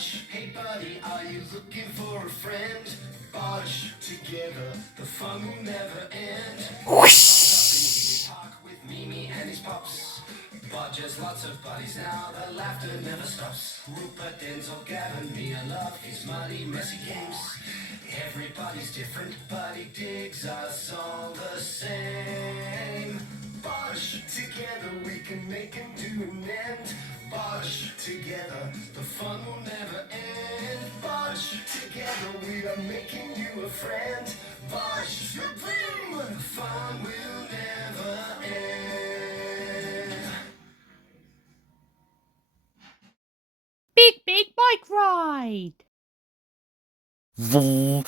Budge, hey buddy, are you looking for a friend? Budge, together, the fun will never end. Whoosh! Park with Mimi and his pops. Budge has lots of buddies now, the laughter never stops. Rupert, Denzel, Gavin, Mia love his muddy, messy games. Everybody's different, but he digs us all the same. Budge, together we can make and do an end. Budge, together the fun will never end. Budge, together we are making you a friend. Budge, boom, the fun will never end. Big bike ride. Boo,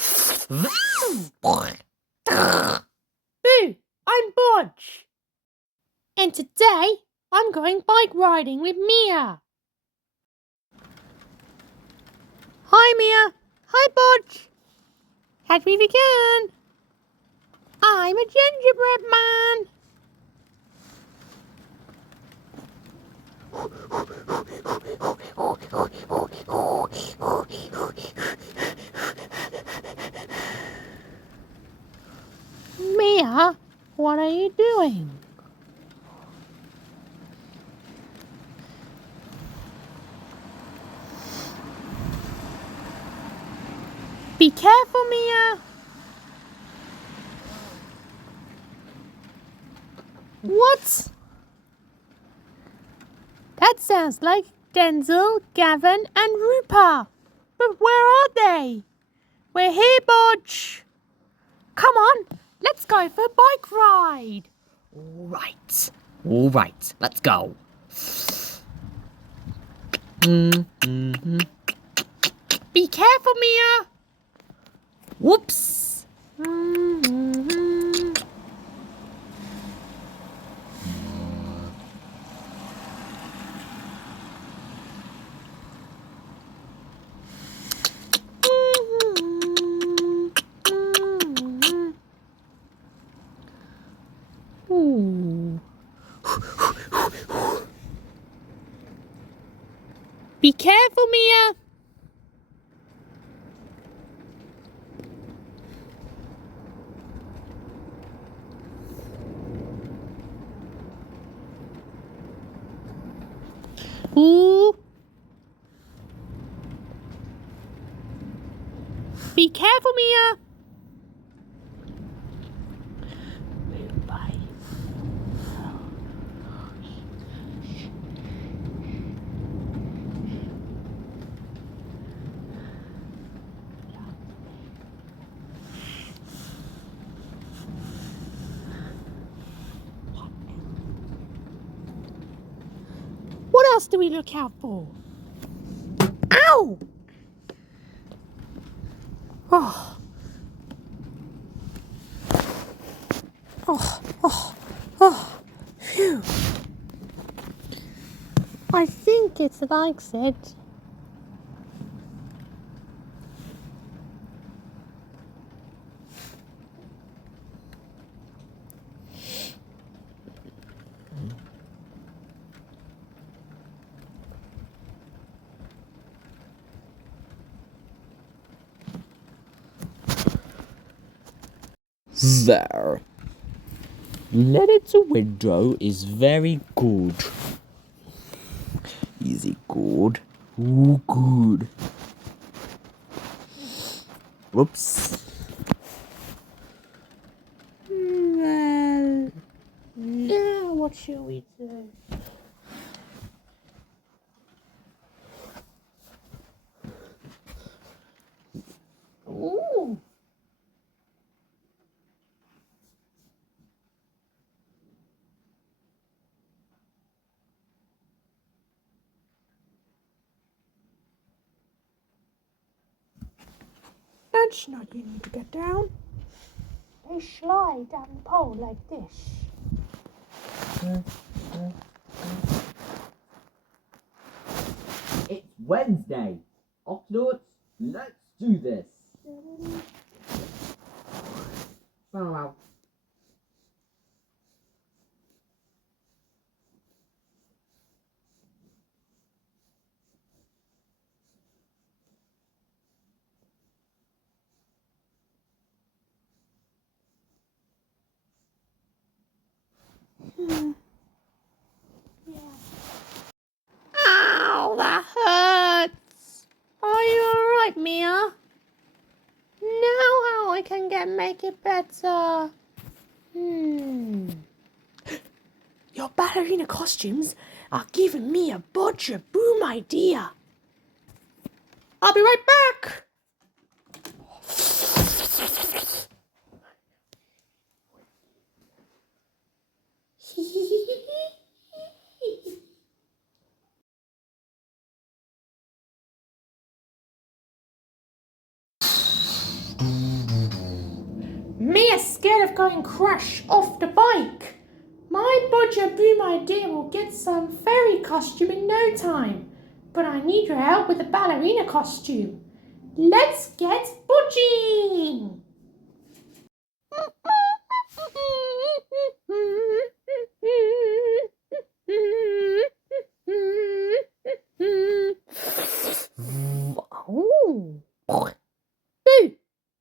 I'm Budge. And today I'm going bike riding with Mia. Hi Mia. Hi Budge. Had we begun? I'm a gingerbread man. Mia, what are you doing? Be careful, Mia. What? That sounds like Denzel, Gavin and Rupert. But where are they? We're here, Budge. Come on, let's go for a bike ride. All right, let's go. Be careful, Mia. Whoops. Ooh. Be careful, Mia. Ooh. Be careful, Mia. What else do we look out for? Ow! Oh. Phew. I think it's like it. There. Let it to window is very good. Is it good? Oh, good. Whoops. Well, now what shall we do? Ooh. That's not you need to get down. They slide down the pole like this. It's Wednesday. Octonauts, let's do this. Wow. Ow, that hurts. Are you alright, Mia? Now how I can make it better? Your ballerina costumes are giving me a butcher boom idea. I'll be right back. Mia's scared of going crash off the bike. My butcher boom idea will get some fairy costume in no time, but I need your help with the ballerina costume. Let's get butching! Oh. Boo!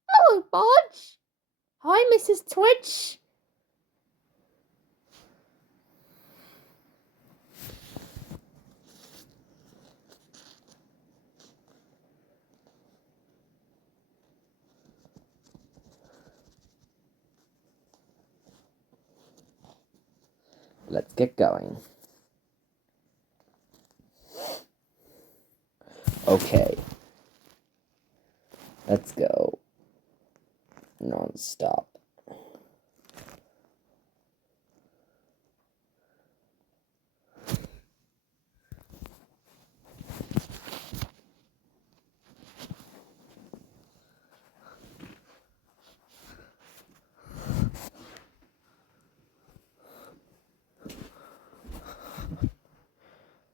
Hello, Bodge. Hi, Mrs. Twitch. Let's get going. Okay. Let's go. Non-stop.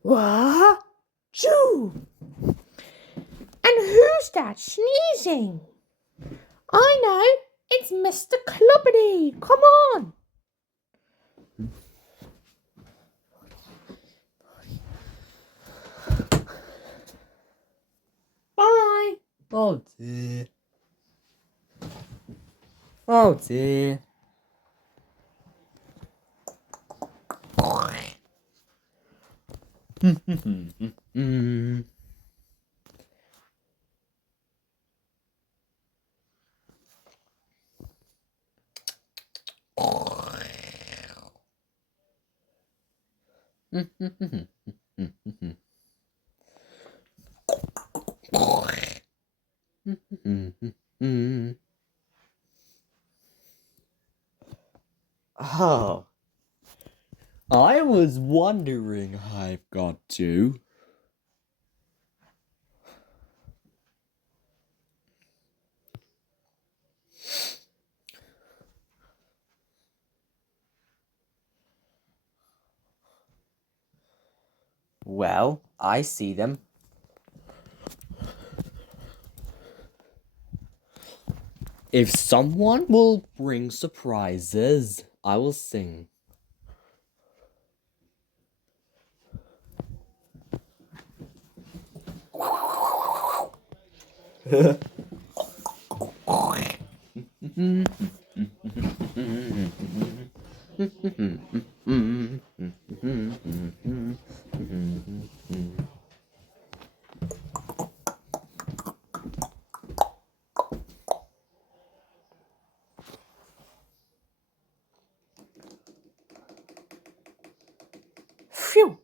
What? Choo! And who's that sneezing? I know, it's Mr. Clubbity. Come on. Bye. Oh dear. Oh dear. Oh, I was wondering how I've got to. Well, I see them. If someone will bring surprises, I will sing. Phew.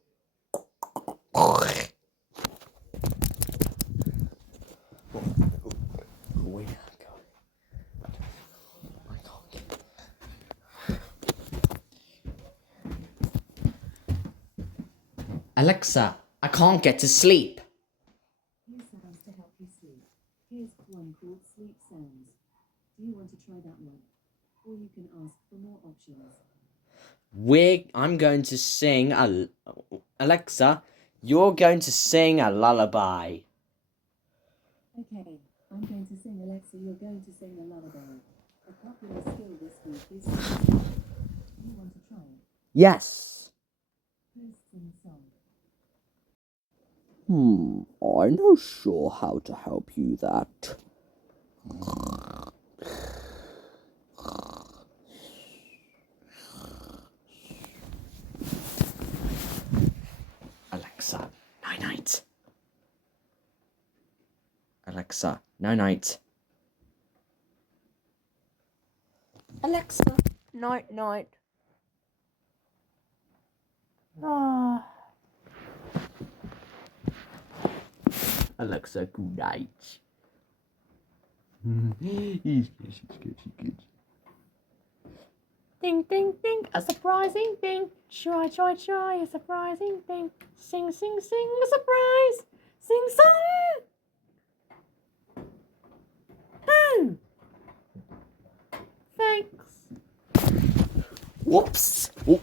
Where did I go? I can't get... Alexa, I can't get to sleep. Here's sounds to help you sleep. Here's one called Sleep Sounds. Do you want to try that one? Or you can ask for more options. I'm going to sing a... Alexa, you're going to sing a lullaby. Okay, I'm going to sing Alexa, you're going to sing a lullaby. A popular skill this week is singing. Do you want to try it? Yes. Please sing song. I'm not sure how to help you that. Alexa, no night. Alexa, night night. Ah. Alexa, good night. Ding ding ding, a surprising thing. Try try try, a surprising thing. Sing sing sing, a surprise. Sing song. Boo. Thanks. Whoops. Oh.